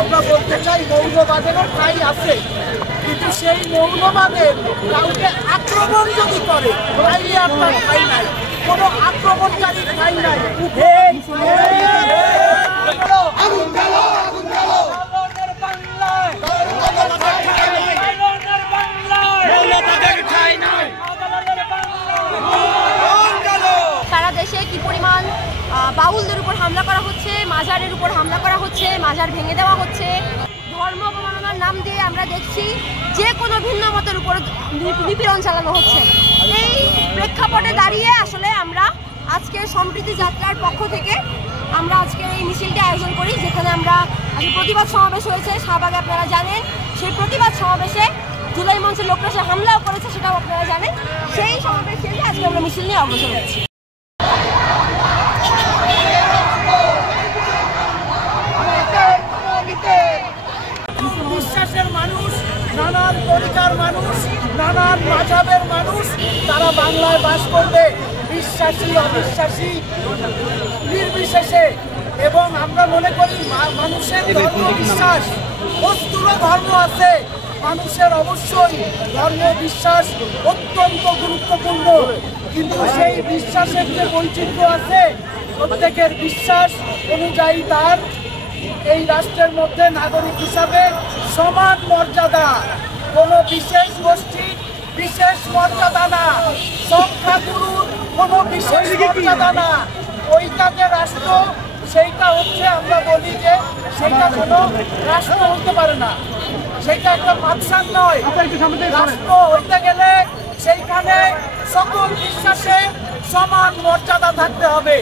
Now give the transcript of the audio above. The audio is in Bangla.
আমরা বলতে চাই মৌলবাদেরও ঠাঁই আছে, কিন্তু সেই মৌলবাদের কাউকে আক্রমণ যদি করে তাইলে আপনার ঠাঁই নাই, কোনো আক্রমণকারী ঠাঁই নাই। সারা দেশে কি পরিমাণ বাউলদের উপর হামলা করা হচ্ছে, মাজারের উপর হামলা করা হচ্ছে, মাজার ভেঙে দেওয়া হচ্ছে, ধর্ম অবমাননার নাম দিয়ে আমরা দেখছি যে কোনো ভিন্ন মতের উপর নিপীড়ন চালানো হচ্ছে। এই প্রেক্ষাপটে দাঁড়িয়ে আসলে আমরা আজকের সম্প্রীতি যাত্রার পক্ষ থেকে আমরা আজকে এই মিছিলটি আয়োজন করি, যেখানে আমরা আজকে প্রতিবাদ সমাবেশ হয়েছে শাহবাগে, আপনারা জানেন। সেই প্রতিবাদ সমাবেশে জুলাই মঞ্চের লোকরা সে হামলাও করেছে, সেটাও আপনারা জানেন। সেই সমাবেশ শেষে আজকে আমরা মিছিল নিয়ে অগ্রসর হচ্ছি। বিশ্বাসের মানুষ, নানান তরিকার মানুষ, নানান মাযহাবের মানুষ তারা বাংলায় বাস করবে, বিশ্বাসী অবিশ্বাসী নির্বিশেষে। এবং আমরা মনে করি মানুষের ধর্ম বিশ্বাস, বস্তুরও ধর্ম আছে, মানুষের অবশ্যই ধর্ম বিশ্বাস অত্যন্ত গুরুত্বপূর্ণ, কিন্তু সেই বিশ্বাসের যে বৈচিত্র্য আছে, প্রত্যেকের বিশ্বাস অনুযায়ী তার এই রাষ্ট্রের মধ্যে নাগরিক হিসাবে সমান মর্যাদা, কোনো বিশেষ গোষ্ঠীর বিশেষ মর্যাদা না, সংখ্যাগুরুর কোনো বিশেষ মর্যাদা না। ওইটা যে রাষ্ট্র, সেইটা হচ্ছে আমরা বলি যে সেইটা কোনো রাষ্ট্র হতে পারে না, সেইটা একটা মানসান নয়। রাষ্ট্র হইতে গেলে সেইখানে সকল বিশ্বাসে সমান মর্যাদা থাকতে হবে।